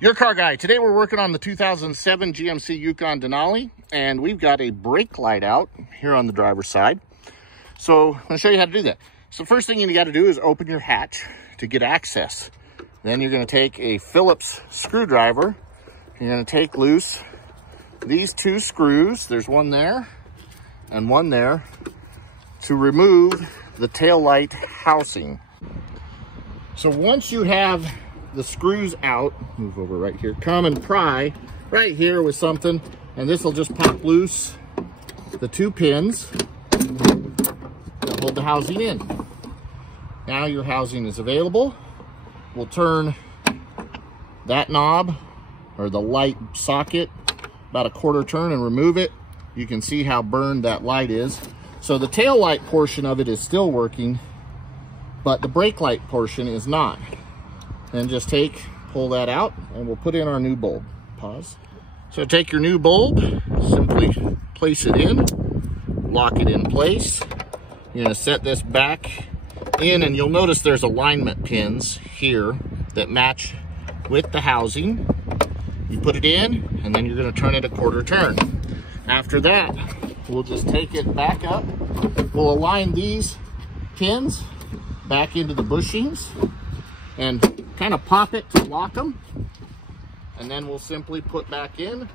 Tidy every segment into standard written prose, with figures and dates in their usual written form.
Your car guy. Today we're working on the 2007 GMC Yukon Denali, and we've got a brake light out here on the driver's side. So I'm going to show you how to do that. So first thing you got to do is open your hatch to get access. Then you're going to take a Phillips screwdriver. You're going to take loose these two screws. There's one there and one there to remove the tail light housing. So once you have the screws out, move over right here, come and pry right here with something, and this will just pop loose the two pins that hold the housing in. Now your housing is available. We'll turn that knob or the light socket about a quarter turn and remove it. You can see how burned that light is. So the tail light portion of it is still working, but the brake light portion is not. Then just pull that out, and we'll put in our new bulb. Pause. So take your new bulb, simply place it in, lock it in place. You're gonna set this back in, and you'll notice there's alignment pins here that match with the housing. You put it in, and then you're gonna turn it a quarter turn. After that, we'll just take it back up. We'll align these pins back into the bushings and kind of pop it to lock them. And then we'll simply put back in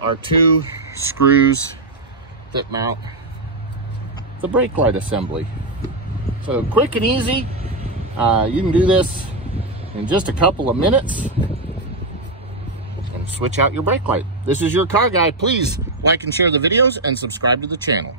our two screws that mount the brake light assembly. So quick and easy. You can do this in just a couple of minutes and switch out your brake light. This is your car guy. Please like and share the videos and subscribe to the channel.